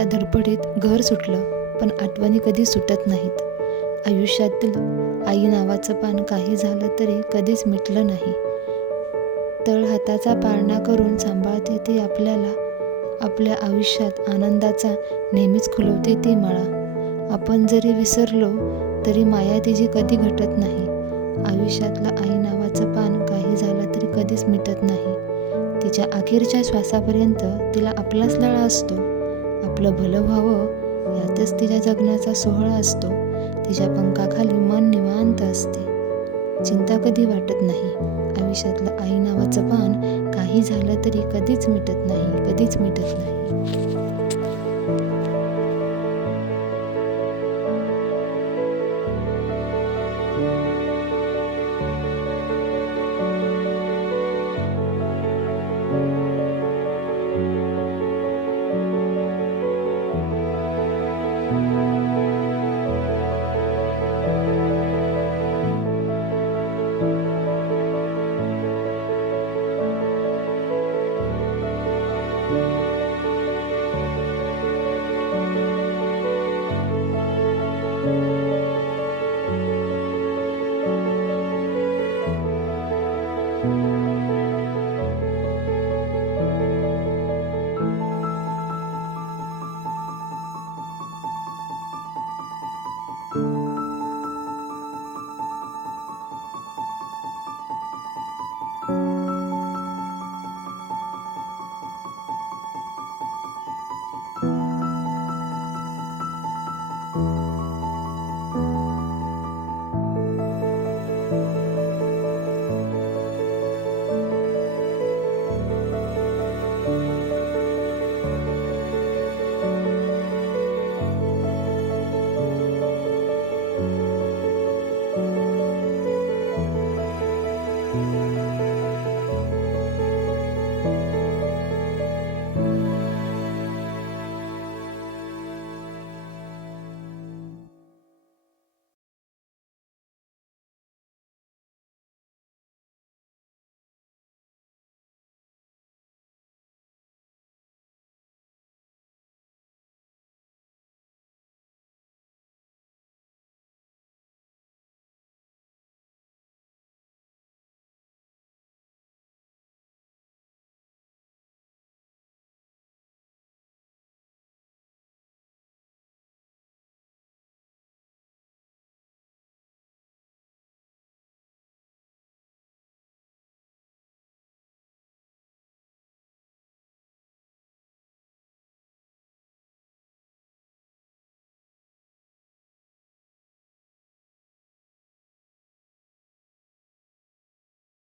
प्रवासाच्या धडपडीत घर सुटलं, पण आठवणी कधी सुटत नाहीत. आयुष्यातील आई नावाचं पान काही झालं तरी कधीच मिटलं नाही. तळहाताचा पाळणा करून सांभाळते ती आपल्याला. आपल्या आयुष्यात आनंदाचा नेहमीच खुलवते ती माळा. आपण जरी विसरलो तरी माया तिची कधी घटत नाही. आयुष्यातलं आई नावाचं पान काही झालं तरी कधीच मिटत नाही. तिच्या अखेरच्या श्वासापर्यंत तिला आपलाच लळा असतो. आपलं भलं व्हावं यातच तिच्या जगण्याचा सोहळा असतो. तिच्या पंखाखाली मन निवांत असते. चिंता कधी वाटत नाही. आयुष्यातलं आई नावाचं पान काही झालं तरी कधीच मिटत नाही, कधीच मिटत नाही.